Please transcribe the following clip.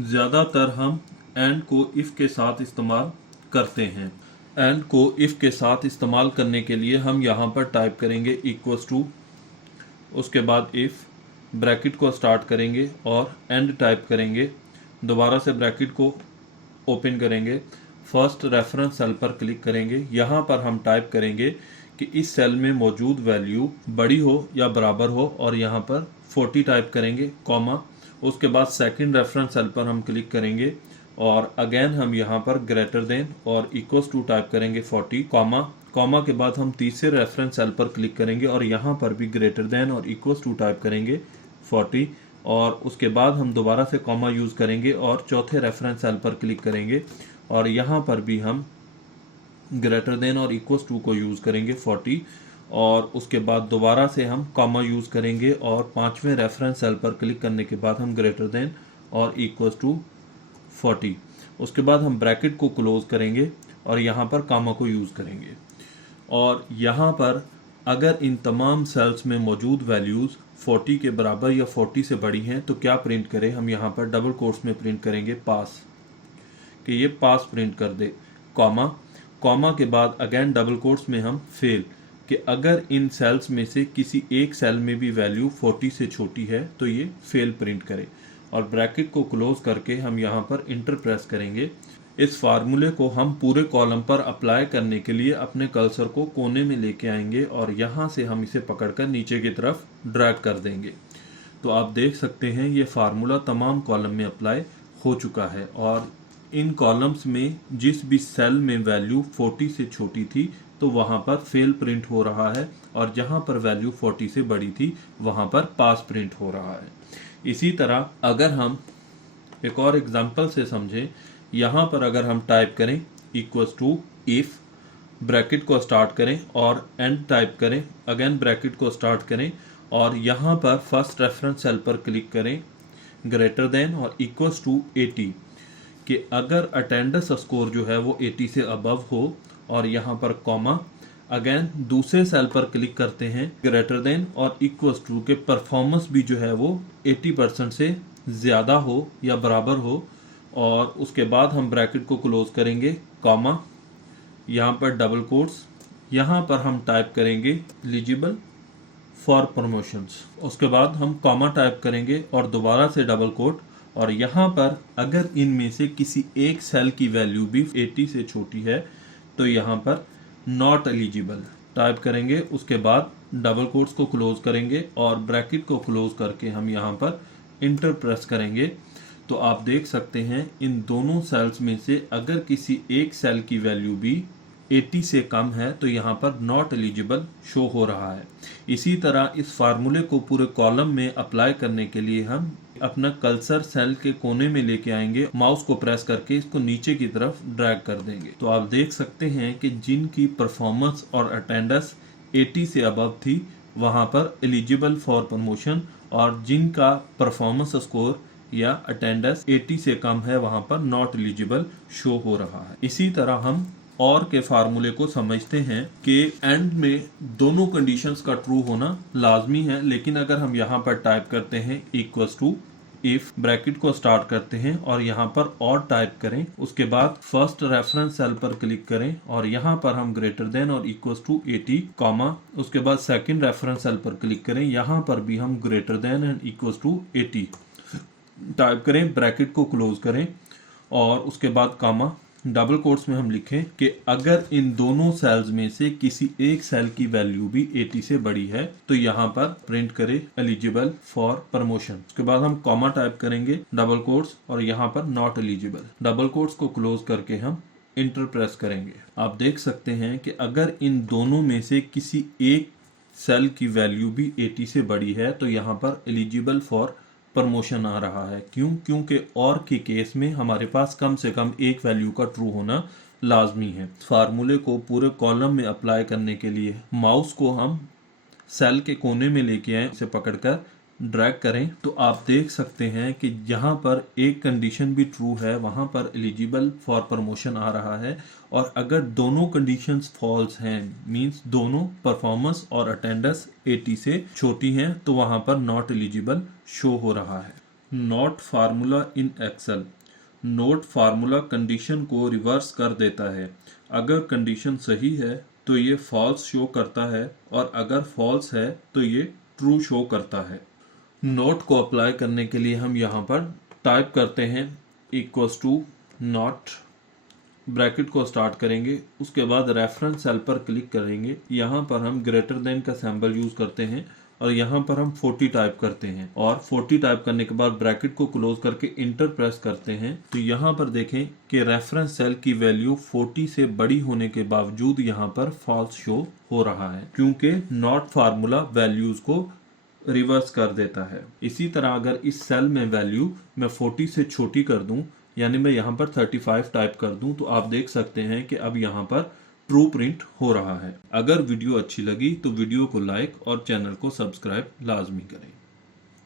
ज़्यादातर हम एंड को इफ़ के साथ इस्तेमाल करते हैं। एंड को इफ़ के साथ इस्तेमाल करने के लिए हम यहाँ पर टाइप करेंगे इक्वल्स टू, उसके बाद इफ़, ब्रैकेट को स्टार्ट करेंगे और एंड टाइप करेंगे। दोबारा से ब्रैकेट को ओपन करेंगे, फर्स्ट रेफरेंस सेल पर क्लिक करेंगे। यहाँ पर हम टाइप करेंगे कि इस सेल में मौजूद वैल्यू बड़ी हो या बराबर हो और यहाँ पर 40 टाइप करेंगे, कॉमा। उसके बाद सेकंड रेफरेंस सेल पर हम क्लिक करेंगे और अगेन हम यहाँ पर ग्रेटर देन और इक्वल्स टू टाइप करेंगे 40, कॉमा। कॉमा के बाद हम तीसरे रेफरेंस सेल पर क्लिक करेंगे और यहाँ पर भी ग्रेटर देन और इक्वल्स टू टाइप करेंगे 40 और उसके बाद हम दोबारा से कॉमा यूज़ करेंगे और चौथे रेफरेंस सेल पर क्लिक करेंगे और यहाँ पर भी हम ग्रेटर देन और इक्वल्स टू को यूज़ करेंगे 40 और उसके बाद दोबारा से हम कॉमा यूज़ करेंगे और पांचवें रेफरेंस सेल पर क्लिक करने के बाद हम ग्रेटर देन और इक्वल्स टू 40। उसके बाद हम ब्रैकेट को क्लोज करेंगे और यहाँ पर कॉमा को यूज़ करेंगे और यहाँ पर अगर इन तमाम सेल्स में मौजूद वैल्यूज़ 40 के बराबर या 40 से बड़ी हैं तो क्या प्रिंट करें। हम यहाँ पर डबल कोट्स में प्रिंट करेंगे पास, कि ये पास प्रिंट कर दे, कॉमा। कॉमा के बाद अगेन डबल कोट्स में हम फेल, कि अगर इन सेल्स में से किसी एक सेल में भी वैल्यू 40 से छोटी है तो ये फेल प्रिंट करे और ब्रैकेट को क्लोज करके हम यहाँ पर इंटर प्रेस करेंगे। इस फार्मूले को हम पूरे कॉलम पर अप्लाई करने के लिए अपने कर्सर को कोने में लेके आएंगे और यहाँ से हम इसे पकड़कर नीचे की तरफ ड्रैग कर देंगे। तो आप देख सकते हैं ये फार्मूला तमाम कॉलम में अप्लाई हो चुका है और इन कॉलम्स में जिस भी सेल में वैल्यू 40 से छोटी थी तो वहाँ पर फेल प्रिंट हो रहा है और जहाँ पर वैल्यू 40 से बड़ी थी वहाँ पर पास प्रिंट हो रहा है। इसी तरह अगर हम एक और एग्जांपल से समझें, यहाँ पर अगर हम टाइप करें इक्वल्स टू इफ़, ब्रैकेट को स्टार्ट करें और एंड टाइप करें, अगेन ब्रैकेट को स्टार्ट करें और यहाँ पर फर्स्ट रेफरेंस सेल पर क्लिक करें, ग्रेटर देन और इक्वल्स टू 80, कि अगर अटेंडेंस स्कोर जो है वो 80 से अबव हो और यहाँ पर कॉमा। अगेन दूसरे सेल पर क्लिक करते हैं, ग्रेटर देन और इक्वल्स टू के परफॉर्मेंस भी जो है वो 80% से ज़्यादा हो या बराबर हो और उसके बाद हम ब्रैकेट को क्लोज करेंगे, कॉमा। यहाँ पर डबल कोट्स, यहाँ पर हम टाइप करेंगे एलिजिबल फॉर प्रमोशंस। उसके बाद हम कॉमा टाइप करेंगे और दोबारा से डबल कोट और यहाँ पर अगर इनमें से किसी एक सेल की वैल्यू भी 80 से छोटी है तो यहाँ पर नॉट एलिजिबल टाइप करेंगे। उसके बाद डबल कोट्स को क्लोज करेंगे और ब्रैकेट को क्लोज करके हम यहाँ पर इंटर प्रेस करेंगे। तो आप देख सकते हैं इन दोनों सेल्स में से अगर किसी एक सेल की वैल्यू भी 80 से कम है तो यहाँ पर नॉट एलिजिबल शो हो रहा है। इसी तरह इस फार्मूले को पूरे कॉलम में अप्लाई करने के लिए हम अपना कर्सर सेल के कोने में लेके आएंगे, माउस को प्रेस करके इसको नीचे की तरफ ड्रैग कर देंगे। तो आप देख सकते हैं कि जिनकी परफॉर्मेंस और अटेंडेंस 80 से अबव थी वहाँ पर एलिजिबल फॉर प्रमोशन और जिनका परफॉर्मेंस स्कोर या अटेंडेंस 80 से कम है वहाँ पर नॉट एलिजिबल शो हो रहा है। इसी तरह हम और के फार्मूले को समझते हैं कि एंड में दोनों कंडीशंस का ट्रू होना लाजमी है, लेकिन अगर हम यहाँ पर टाइप करते हैं इक्वल्स टू इफ, ब्रैकेट को स्टार्ट करते हैं और यहाँ पर और टाइप करें, उसके बाद फर्स्ट रेफरेंस सेल पर क्लिक करें और यहाँ पर हम ग्रेटर देन और इक्वल्स टू 80, कॉमा। उसके बाद सेकंड रेफरेंस सेल पर क्लिक करें, यहाँ पर भी हम greater than and equals to 80 type करें, ब्रैकेट को क्लोज करें और उसके बाद कॉमा। डबल कोट्स में हम लिखें कि अगर इन दोनों सेल्स में से किसी एक सेल की वैल्यू भी 80 से बड़ी है तो यहाँ पर प्रिंट करें एलिजिबल फॉर प्रमोशन। उसके बाद हम कॉमा टाइप करेंगे, डबल कोट्स और यहाँ पर नॉट एलिजिबल। डबल कोट्स को क्लोज करके हम इंटर प्रेस करेंगे। आप देख सकते हैं कि अगर इन दोनों में से किसी एक सेल की वैल्यू भी 80 से बड़ी है तो यहाँ पर एलिजिबल फॉर प्रमोशन आ रहा है। क्यों? क्योंकि और के केस में हमारे पास कम से कम एक वैल्यू का ट्रू होना लाजमी है। फार्मूले को पूरे कॉलम में अप्लाई करने के लिए माउस को हम सेल के कोने में लेके आए, इसे पकड़कर ड्रैग करें तो आप देख सकते हैं कि जहां पर एक कंडीशन भी ट्रू है वहां पर एलिजिबल फॉर प्रमोशन आ रहा है और अगर दोनों कंडीशंस फॉल्स हैं, मींस दोनों परफॉर्मेंस और अटेंडेंस 80 से छोटी हैं, तो वहां पर नॉट एलिजिबल शो हो रहा है। Not formula in Excel. Not formula condition को रिवर्स कर देता है। अगर कंडीशन सही है तो ये फॉल्स शो करता है और अगर फॉल्स है तो ये ट्रू शो करता है। नोट को अप्लाई करने के लिए हम यहाँ पर टाइप करते हैं इक्वल्स टू नॉट, ब्रैकेट को स्टार्ट करेंगे, उसके बाद रेफरेंस सेल पर क्लिक करेंगे। यहाँ पर हम ग्रेटर देन का सिंबल यूज करते हैं और यहाँ पर हम 40 टाइप करते हैं और 40 टाइप करने के बाद ब्रैकेट को क्लोज करके इंटर प्रेस करते हैं। तो यहाँ पर देखें कि रेफरेंस सेल की वैल्यू 40 से बड़ी होने के बावजूद यहाँ पर फॉल्स शो हो रहा है, क्योंकि नॉट फार्मूला वैल्यूज को रिवर्स कर देता है। इसी तरह अगर इस सेल में वैल्यू मैं 40 से छोटी कर दूं, यानी मैं यहाँ पर 35 टाइप कर दूं, तो आप देख सकते हैं कि अब यहाँ पर ट्रू प्रिंट हो रहा है। अगर वीडियो अच्छी लगी तो वीडियो को लाइक और चैनल को सब्सक्राइब लाजमी करें।